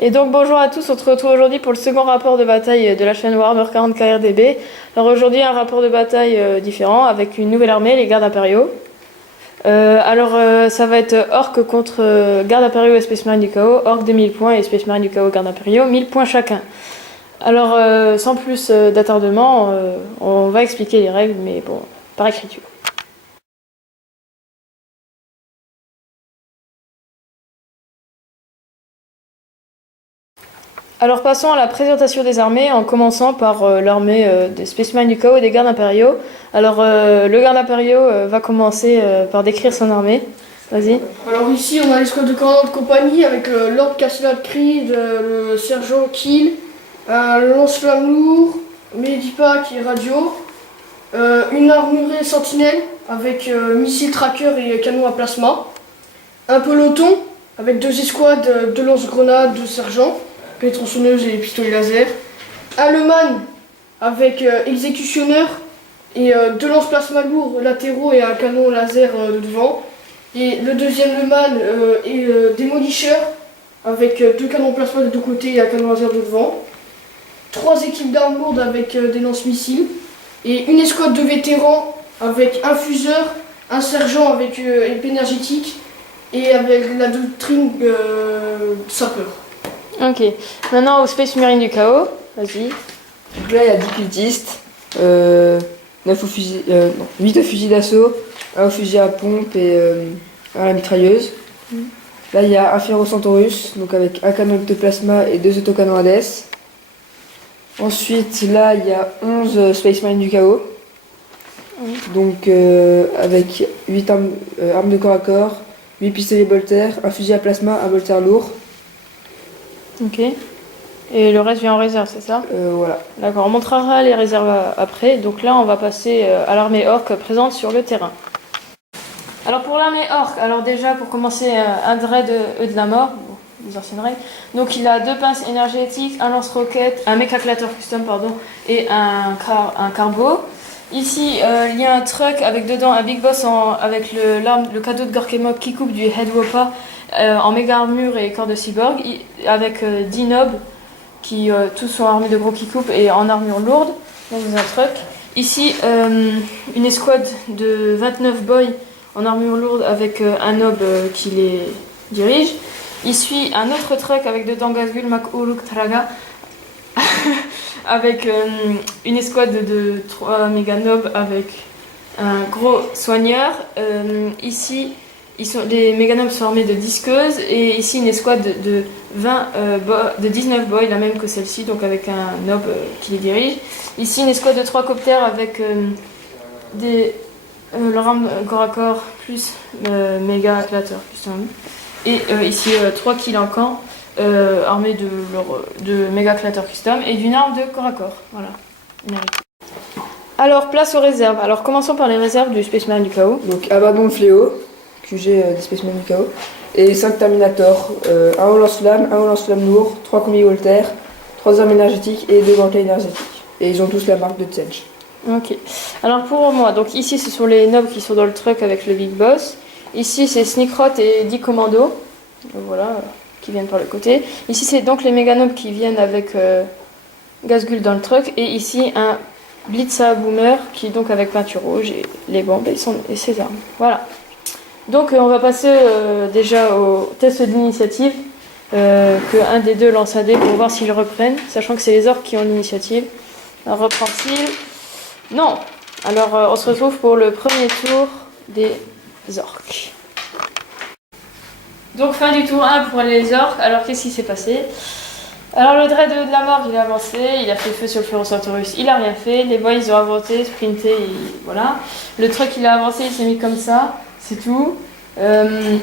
Et donc bonjour à tous, on se retrouve aujourd'hui pour le second rapport de bataille de la chaîne Warhammer 40K RDB. Alors aujourd'hui un rapport de bataille différent avec une nouvelle armée, les gardes impériaux. Ça va être Orc contre gardes impériaux et Space Marine du Chaos, Orc de 1000 points et Space Marine du Chaos gardes impériaux, 1000 points chacun. Alors sans plus d'attardement, on va expliquer les règles, mais bon, par écriture. Alors passons à la présentation des armées en commençant par l'armée des Space Marine du Chaos et des gardes impériaux. Alors le garde impériaux va commencer par décrire son armée. Vas-y. Alors ici on a l'escouade de commandant de compagnie avec Lord Castellan Creed, le sergent Kill, le lance-flamme lourd, Medipa qui est radio, une armurée sentinelle avec missiles tracker et canon à plasma, un peloton avec 2 escouades de lance-grenades, 2 sergents, les tronçonneuses et les pistolets laser, un leman avec exécutionneur et 2 lance-plasma lourds latéraux et un canon laser de devant. Et le deuxième leman est démolisseur avec 2 canons plasma de 2 côtés et un canon laser de devant. 3 équipes d'armes lourdes avec des lance-missiles. Et une escouade de vétérans avec un fuseur, un sergent avec épée énergétique et avec la doctrine sapeur. Ok, maintenant au Space Marine du Chaos, vas-y. Donc là il y a 10 cultistes, 8 au fusil d'assaut, 1 au fusil à pompe et 1 à la mitrailleuse. Là il y a un Ferrocentaurus, donc avec un canon de plasma et 2 autocanons Hades. Ensuite là il y a 11 Space Marine du Chaos, donc avec 8 armes de corps à corps, 8 pistolets bolter, un fusil à plasma, un bolter lourd. Ok. Et le reste vient en réserve, c'est ça? Voilà. D'accord, on montrera les réserves après. Donc là, on va passer à l'armée orc présente sur le terrain. Alors pour l'armée orc, alors déjà pour commencer, un dread de la mort, des anciennes règles. Donc il a 2 pinces énergétiques, un lance-roquette, un mécaclateur custom pardon, et un carbo. Ici, il y a un truck avec dedans un big boss avec le cadeau de Gorkemok qui coupe du Headwopa en méga armure et corps de cyborg, avec 10 nobs qui tous sont armés de gros qui coupent et en armure lourde, donc dans un truck. Ici, une escouade de 29 boys en armure lourde avec un nob qui les dirige. Ici, un autre truck avec dedans Gazgul Makuluk Traga avec une escouade de 3 méga nobs avec un gros soigneur. Ici, les méganobs sont armés de disqueuses et ici une escouade de 19 boys, la même que celle-ci, donc avec un nob qui les dirige. Ici une escouade de 3 coptères avec leur arme corps à corps plus méga éclateur custom. Et ici 3 kills en camp armés de méga éclateur custom et d'une arme de corps à corps. Voilà. Alors place aux réserves. Alors commençons par les réserves du Space Marine du Chaos. Donc Abaddon le Fléau, QG des Space Marine du Chaos, et 5 Terminators, un au lance-flamme lourd, 3 combis Voltaire, 3 armes énergétiques et 2 gantelets énergétiques. Et ils ont tous la marque de Tsench. Ok. Alors pour moi, donc ici ce sont les nobs qui sont dans le truck avec le big boss. Ici c'est Sneakrot et 10 commandos. Voilà, qui viennent par le côté. Ici c'est donc les méga nobs qui viennent avec Gazgul dans le truck. Et ici un Blitza Boomer qui est donc avec peinture rouge et les bombes et ses armes. Voilà. Donc on va passer déjà au test d'initiative, que un des deux lance un dé pour voir s'ils reprennent, sachant que c'est les orques qui ont l'initiative. Alors reprend-il? Non. Alors on se retrouve pour le premier tour des orques. Donc fin du tour 1 pour les orques. Alors qu'est-ce qui s'est passé? Alors le dread de la mort il a avancé, il a fait feu sur le Ferrocentaurus, il a rien fait, les boys ils ont avancé, sprinté, et voilà. Le truck il a avancé, il s'est mis comme ça. C'est tout.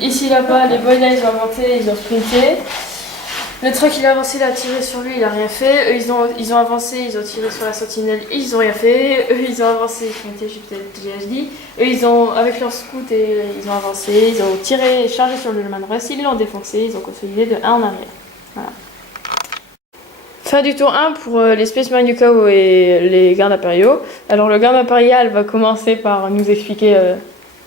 Ici là-bas, les boys là ils ont avancé, ils ont sprinté. Le truck il a avancé, il a tiré sur lui, il a rien fait. Eux ils ont avancé, ils ont tiré sur la sentinelle, ils ont rien fait. Eux ils ont avancé, sprinté, j'ai peut-être déjà dit. Eux ils ont, avec leur scout, ils ont avancé, ils ont tiré et chargé sur le man rest, ils l'ont défoncé, ils ont consolidé de 1 en arrière. Voilà. Fin du tour 1 pour les Space Marine du Chaos et les gardes impériaux. Alors le garde impérial va commencer par nous expliquer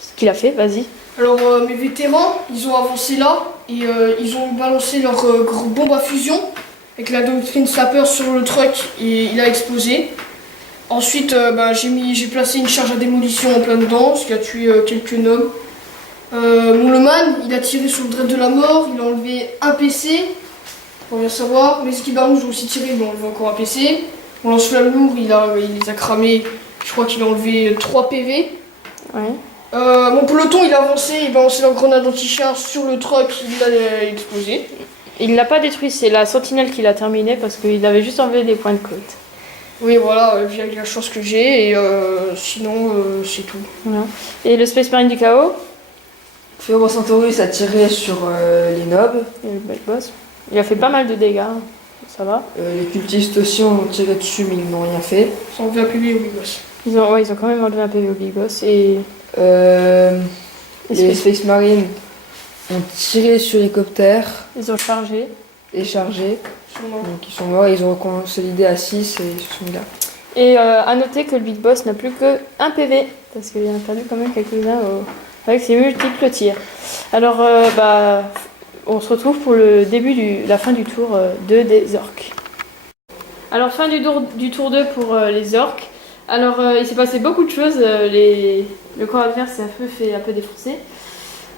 ce qu'il a fait, vas-y. Alors mes vétérans, ils ont avancé là et ils ont balancé leur bombe à fusion avec la doctrine Sapper sur le truck et il a explosé. Ensuite, j'ai placé une charge à démolition en plein dedans, ce qui a tué quelques nobs. Mon Leman, il a tiré sur le dread de la mort, il a enlevé un PC, pour bien savoir. Les équipes rouges ont aussi tiré, ils ont enlevé encore un PC. Mon lance-flamme lourd, il les a cramés, je crois qu'il a enlevé 3 PV. Ouais. Mon peloton, il a avancé, il a balancé leur grenade anti-char sur le truck, il l'a explosé. Il l'a pas détruit, c'est la sentinelle qui l'a terminé parce qu'il avait juste enlevé des points de côte. Oui, voilà, avec la chance que j'ai, et sinon, c'est tout. Voilà. Et le Space Marine du chaos, Ferrocentaurus a tiré sur les nobs. et le Big Boss, il a fait pas mal de dégâts, ça va. Les cultistes aussi ont tiré dessus, mais ils n'ont rien fait. Sans enlevé un PV, oui, boss. Ils ont quand même enlevé un PV au Big Boss et Les Space Marines ont tiré sur l'hélicoptère ils ont chargé. et chargé. Ils sont morts. Donc ils sont morts, ils ont consolidé à 6 et ils se sont mis là. Et à noter que le Big Boss n'a plus que un PV, parce qu'il en a perdu quand même quelques-uns avec ses multiples tirs. Alors, on se retrouve pour le début la fin du tour 2 des orques. Alors, fin du tour 2 pour les orques. Alors, il s'est passé beaucoup de choses. Le corps adverse s'est fait un peu défoncer.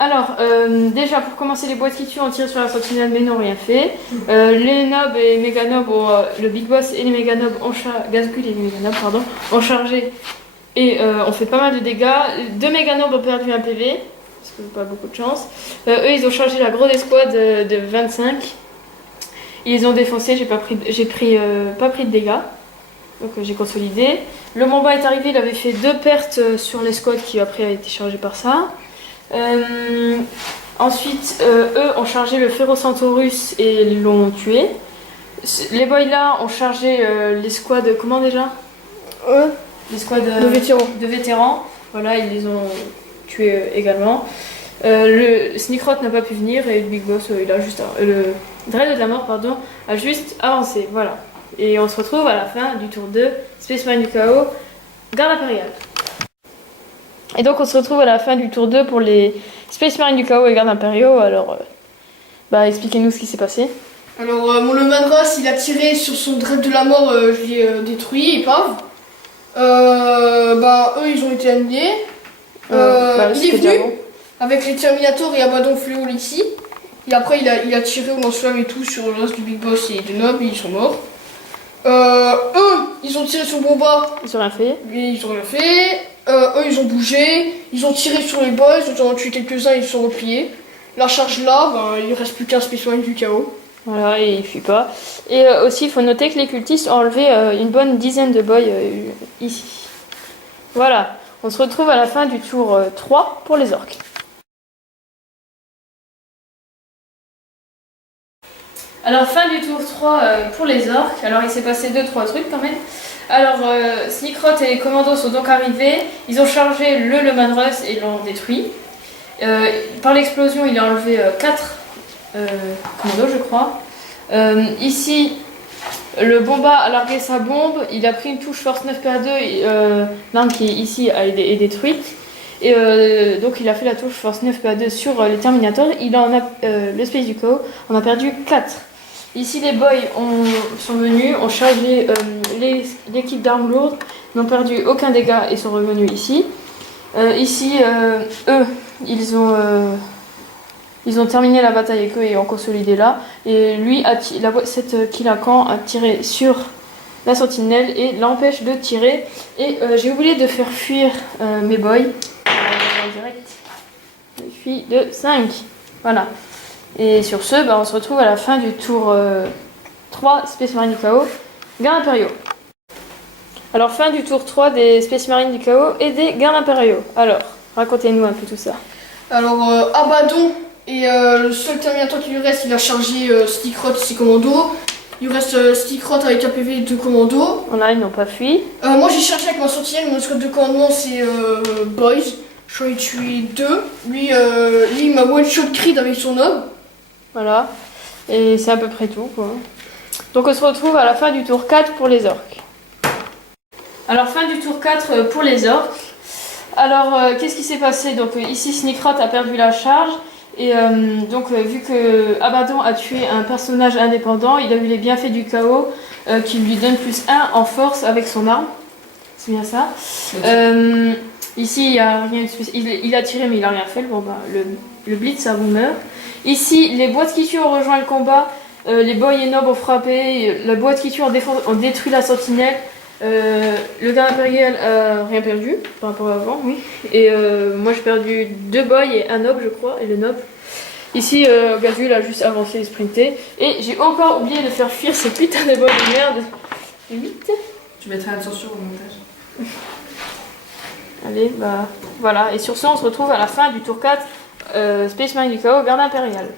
Alors, déjà, pour commencer, les boîtes qui tuent ont tiré sur la sentinelle mais n'ont rien fait. Les nobs et méganobs, le Big Boss et les méganobs Gazgul et les méganobs, ont chargé et ont fait pas mal de dégâts. 2 méganobs ont perdu un PV, parce que pas beaucoup de chance. Eux, ils ont chargé la grosse escouade de 25. Ils ont défoncé, j'ai pas pris de dégâts. Donc j'ai consolidé. Le Mamba est arrivé, il avait fait 2 pertes sur l'escouade qui après a été chargée par ça. Ensuite, eux ont chargé le Ferrocentaurus et l'ont tué. Les boys là ont chargé l'escouade, comment déjà L'escouade de vétérans. Voilà, ils les ont tués également. Le Sneakrot n'a pas pu venir et le Big Boss, le Dread de la mort, a juste avancé. Voilà. Et on se retrouve à la fin du tour 2, Space Marine du chaos, garde impériale. Et donc on se retrouve à la fin du tour 2 pour les Space Marine du chaos et gardes impériaux. Alors, expliquez-nous ce qui s'est passé. Alors, mon Le Manras, il a tiré sur son dread de la mort, je l'ai détruit, épave. Eux, ils ont été annulés. Il est venu avec les Terminators et Abaddon Fléau ici. Et après, il a tiré au lance-flamme et tout sur le reste du Big Boss et des nobs, et ils sont morts. Eux, ils ont tiré sur Bomba. Ils ont rien fait. Mais ils ont rien fait. Eux, ils ont bougé. Ils ont tiré sur les boys. Ils en ont tué quelques-uns, ils se sont repliés. La charge là, il reste plus qu'un Space Marine du chaos. Voilà, et il fuit pas. Et aussi, il faut noter que les cultistes ont enlevé une bonne dizaine de boys ici. Voilà, on se retrouve à la fin du tour 3 pour les orques. Alors, fin du tour 3 pour les orques. Alors, il s'est passé 2-3 trucs quand même. Alors, Sneakrot et les commandos sont donc arrivés. Ils ont chargé le Manrus et l'ont détruit. Par l'explosion, il a enlevé 4 commandos, je crois. Ici, le Bomba a largué sa bombe. Il a pris une touche force 9 PA2. L'arme qui est ici est détruite. Et donc, il a fait la touche force 9 PA2 sur les Terminators. Le Space du chaos en a perdu 4. Ici, les boys sont venus, ont chargé l'équipe d'armes lourdes, n'ont perdu aucun dégât et sont revenus ici. Ici, eux, ils ont terminé la bataille avec eux et ont consolidé là. Et lui, cette Kilakan a tiré sur la sentinelle et l'empêche de tirer. Et j'ai oublié de faire fuir mes boys en direct. Les filles de 5. Voilà. Et sur ce, on se retrouve à la fin du tour 3 Space Marine du chaos, gardes impériaux. Alors, fin du tour 3 des Space Marine du chaos et des gardes impériaux. Alors, racontez-nous un peu tout ça. Alors, Abaddon et le seul Terminator qui lui reste, il a chargé Sneakrot et ses commandos. Il lui reste Sneakrot avec un PV et 2 commandos. Là, ils n'ont pas fui. Moi, j'ai chargé avec ma sentinelle, mon escouade de commandement, c'est Boys. J'en ai tué 2. Lui, il m'a one-shot Creed avec son homme. Voilà. Et c'est à peu près tout, quoi. Donc, on se retrouve à la fin du tour 4 pour les orques. Alors, fin du tour 4 pour les orques. Alors, qu'est-ce qui s'est passé? Donc, ici, Sneakrot a perdu la charge. Et donc, vu que Abaddon a tué un personnage indépendant, il a eu les bienfaits du chaos qui lui donne +1 en force avec son arme. C'est bien ça. Ici, il n'y a rien de spécial. Il a tiré, mais il n'a rien fait. Bon, bah, le blitz, ça vous meurt. Ici, les boîtes qui tuent ont rejoint le combat. Les boys et nobles ont frappé. La boîte qui tue ont détruit la sentinelle. Le garde impérial a rien perdu par rapport à avant, oui. Et moi j'ai perdu 2 boys et un noble, je crois, et le noble. Ici, Gazul a juste avancé et sprinté. Et j'ai encore oublié de faire fuir ces putains de boys de merde. 8. Je mettrai une censure au montage. Allez, bah voilà. Et sur ce, on se retrouve à la fin du tour 4, Space Marine du Chaos, garde impérial.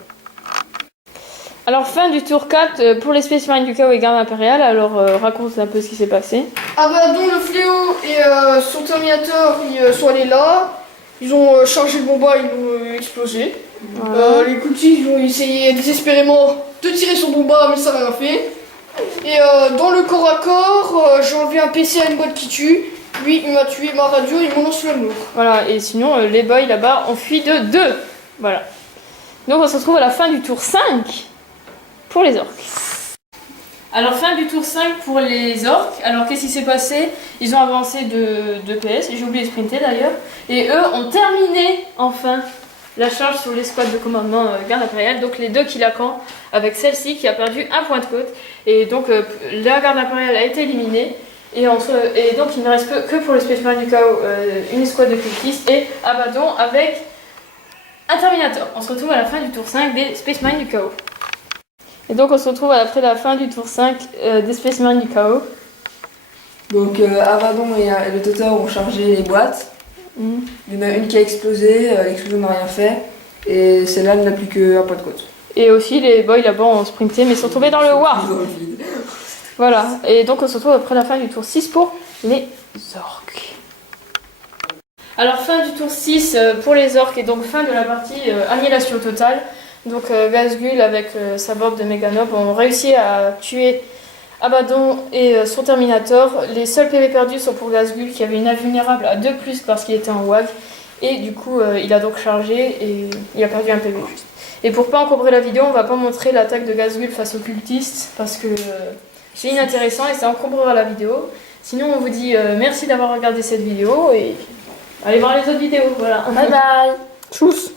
Alors, fin du tour 4 pour les Space Marines du Chaos et garde impérial. Alors, raconte un peu ce qui s'est passé. Abaddon, le fléau et son Terminator, ils sont allés là. Ils ont chargé le bomba, ils l'ont explosé. Voilà. Les Koutis, ils ont essayé désespérément de tirer son bomba, mais ça n'a rien fait. Et dans le corps à corps, j'ai enlevé un PC à une boîte qui tue. Lui, il m'a tué ma radio, il m'en lance l'amour. Voilà, et sinon, les boys là-bas ont fui de 2. Voilà. Donc, on se retrouve à la fin du tour 5 pour les orques. Alors, fin du tour 5 pour les orques. Alors, qu'est-ce qui s'est passé? Ils ont avancé de PS, j'ai oublié de sprinter d'ailleurs. Et eux ont terminé, enfin, la charge sur l'escouade de commandement garde impériale. Donc, les 2 qui la camp avec celle-ci qui a perdu un point de côte. Et donc, la garde impériale a été éliminée. Et donc, il ne reste que pour le Space Marine du Chaos une escouade de cultistes et Abaddon avec un Terminator. On se retrouve à la fin du tour 5 des Space Marine du Chaos. Et donc, on se retrouve après la fin du tour 5 des Space Marine du Chaos. Donc Abaddon et le Totor ont chargé les boîtes. Il y en a une qui a explosé, l'explosion n'a rien fait. Et celle-là n'a plus qu'un point de côte. Et aussi, les boys là-bas ont sprinté mais sont tombés dans le war. Voilà, et donc on se retrouve après la fin du tour 6 pour les orques. Alors fin du tour 6 pour les orques et donc fin de la partie annihilation totale. Donc Gazgul avec sa board de Meganob ont réussi à tuer Abaddon et son Terminator. Les seuls PV perdus sont pour Gazgul qui avait une invulnérable à 2+ parce qu'il était en WAG. Et du coup il a donc chargé et il a perdu un PV juste. Et pour pas encombrer la vidéo, on va pas montrer l'attaque de Gazgul face aux cultistes parce que c'est inintéressant et ça encombrera la vidéo. Sinon, on vous dit merci d'avoir regardé cette vidéo et allez voir les autres vidéos. Voilà. Bye bye. Tchuss.